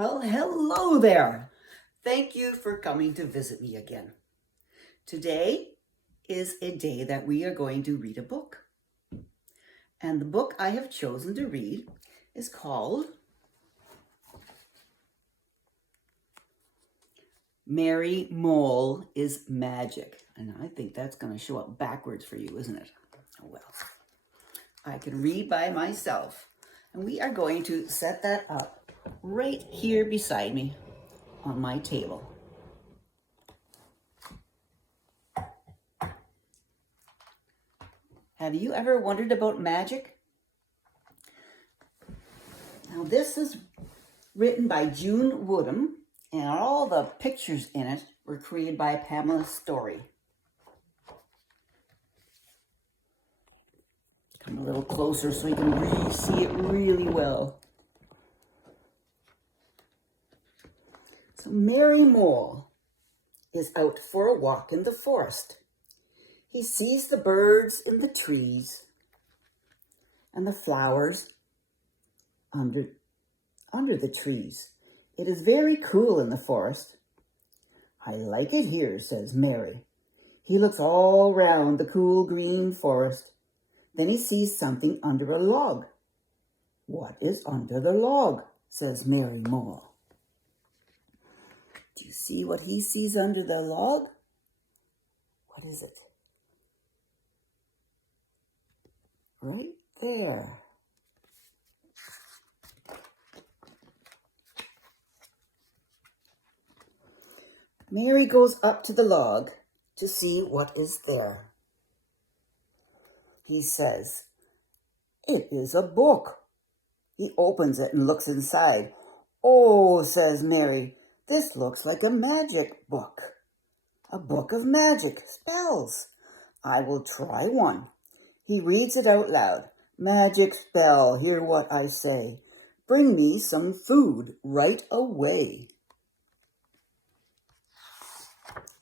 Well, hello there. Thank you for coming to visit me again. Today is a day that we are going to read a book. And the book I have chosen to read is called Mary Mole is Magic. And I think that's going to show up backwards for you, isn't it? Well, I can read by myself. And we are going to set that up right here beside me on my table. Have you ever wondered about magic? Now this is written by June Woodham, and all the pictures in it were created by Pamela Story. Come a little closer so you can really see it really well. So Mary Mole is out for a walk in the forest. He sees the birds in the trees and the flowers under the trees. It is very cool in the forest. I like it here, says Mary. He looks all round the cool green forest. Then he sees something under a log. What is under the log? Says Mary Mole. Do you see what he sees under the log? What is it? Right there. Mary goes up to the log to see what is there. He says, "It is a book." He opens it and looks inside. "Oh," says Mary, "this looks like a magic book. A book of magic spells. I will try one." He reads it out loud. "Magic spell, hear what I say. Bring me some food right away."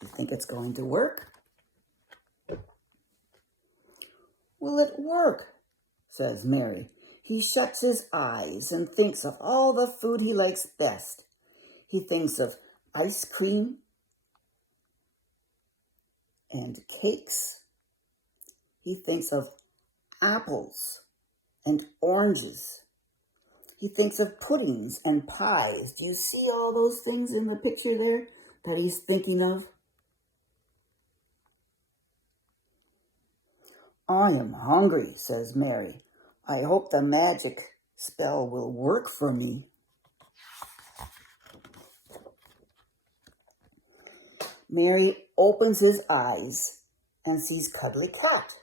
You think it's going to work? "Will it work?" says Mary. He shuts his eyes and thinks of all the food he likes best. He thinks of ice cream and cakes. He thinks of apples and oranges. He thinks of puddings and pies. Do you see all those things in the picture there that he's thinking of? "I am hungry," says Mary. "I hope the magic spell will work for me." Mary opens his eyes and sees Cuddly Cat.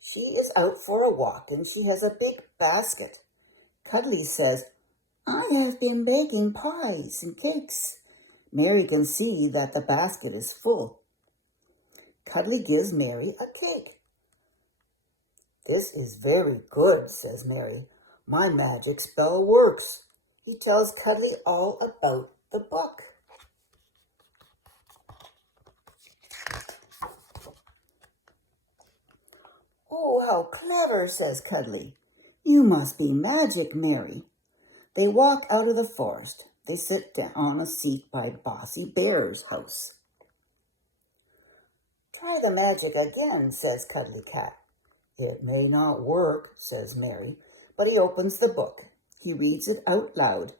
She is out for a walk and she has a big basket. Cuddly says, "I have been baking pies and cakes." Mary can see that the basket is full. Cuddly gives Mary a cake. "This is very good," says Mary. "My magic spell works." He tells Cuddly all about the book. "Oh, how clever," says Cuddly. "You must be magic, Mary." They walk out of the forest. They sit down on a seat by Bossy Bear's house. "Try the magic again," says Cuddly Cat. "It may not work," says Mary, but he opens the book. He reads it out loud.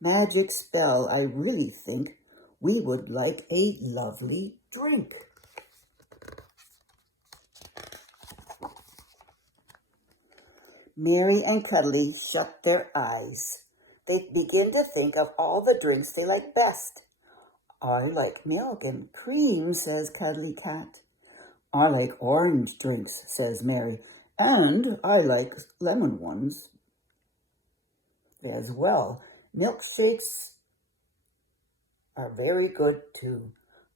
"Magic spell, I really think we would like a lovely drink." Mary and Cuddly shut their eyes. They begin to think of all the drinks they like best. "I like milk and cream," says Cuddly Cat. "I like orange drinks," says Mary, "and I like lemon ones as well. Milkshakes are very good too.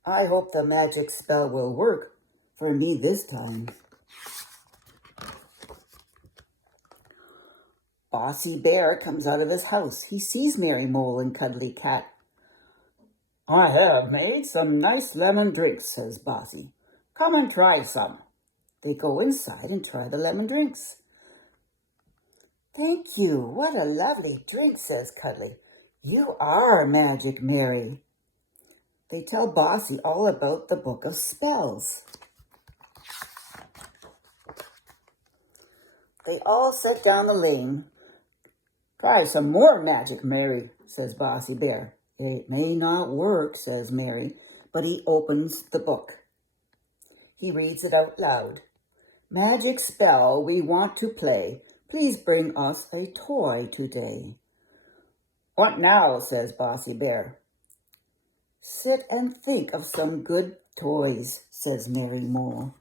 I hope the magic spell will work for me this time." Bossy Bear comes out of his house. He sees Mary Mole and Cuddly Cat. "I have made some nice lemon drinks," says Bossy. "Come and try some." They go inside and try the lemon drinks. "Thank you. What a lovely drink," says Cuddly. You are magic, Mary. They tell Bossy all about the book of spells. They all set down the lane. Try some more magic, Mary, says Bossy Bear. It may not work, says Mary, but he opens the book. He reads it out loud. Magic spell we want to play. Please bring us a toy today. What now, says Bossy Bear. Sit and think of some good toys, says Mary Mole.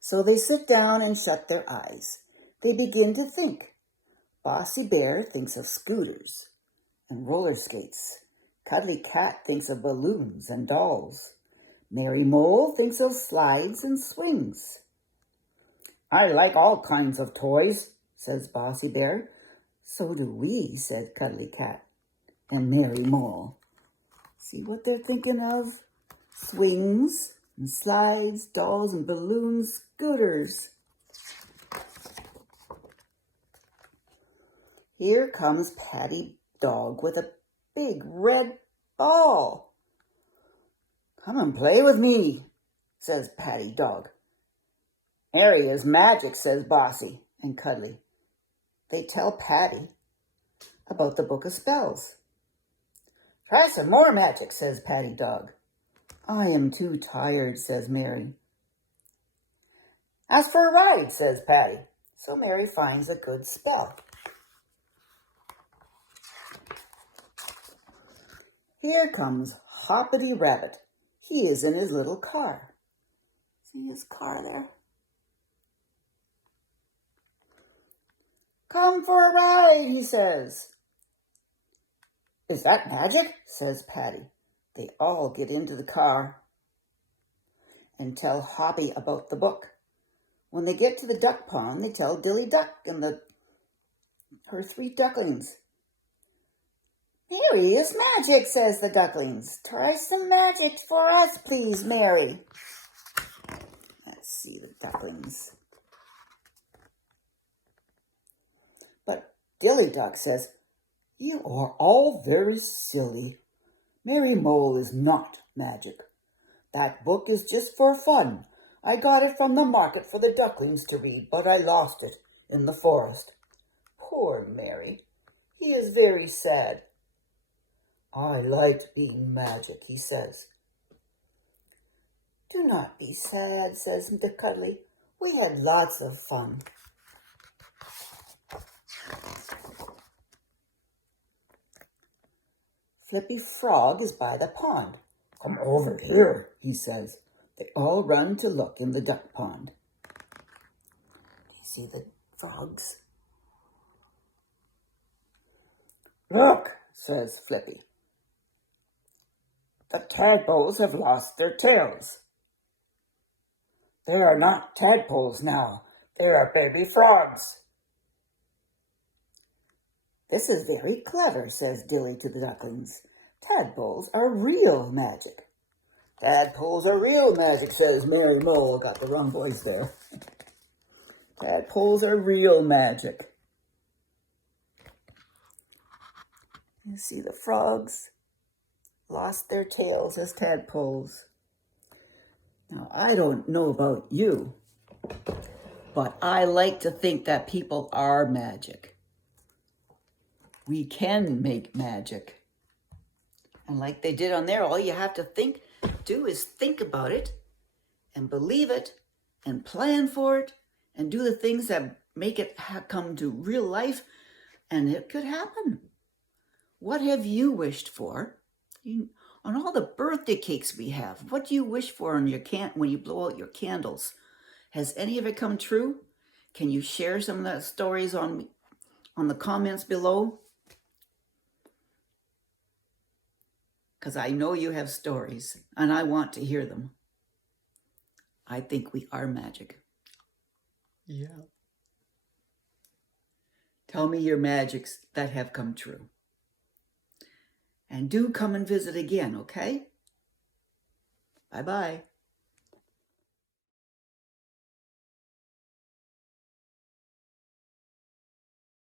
So they sit down and shut their eyes. They begin to think. Bossy Bear thinks of scooters and roller skates. Cuddly Cat thinks of balloons and dolls. Mary Mole thinks of slides and swings. I like all kinds of toys, says Bossy Bear. So do we, said Cuddly Cat and Mary Mole. See what they're thinking of? Swings and slides, dolls and balloons, scooters. Here comes Patty Dog with a big red ball. Come and play with me, says Patty Dog. Mary is magic, says Bossy and Cuddly. They tell Patty about the book of spells. Try some more magic, says Patty Dog. I am too tired, says Mary. Ask for a ride, says Patty. So Mary finds a good spell. Here comes Hoppity Rabbit. He is in his little car. See his car there? Come for a ride, he says. Is that magic? Says Patty. They all get into the car and tell Hoppy about the book. When they get to the duck pond, they tell Dilly Duck and her 3 ducklings. Mary is magic, says the ducklings. Try some magic for us, please, Mary. Let's see the ducklings. But Dilly Duck says, you are all very silly. Mary Mole is not magic. That book is just for fun. I got it from the market for the ducklings to read, but I lost it in the forest. Poor Mary. He is very sad. I liked being magic, he says. Do not be sad, says the Cuddly. We had lots of fun. Flippy Frog is by the pond. Come over here, he says. They all run to look in the duck pond. You see the frogs? Look, says Flippy. The tadpoles have lost their tails. They are not tadpoles now. They are baby frogs. This is very clever, says Dilly to the ducklings. Tadpoles are real magic. Tadpoles are real magic, says Mary Mole. Got the wrong voice there. Tadpoles are real magic. You see the frogs lost their tails as tadpoles. Now, I don't know about you, but I like to think that people are magic. We can make magic. And like they did on there, all you have to do is think about it and believe it and plan for it and do the things that make it come to real life, and it could happen. What have you wished for? On all the birthday cakes we have, what do you wish for on when you blow out your candles? Has any of it come true? Can you share some of the stories on the comments below? Because I know you have stories, and I want to hear them. I think we are magic. Yeah. Tell me your magics that have come true. And do come and visit again, okay? Bye-bye.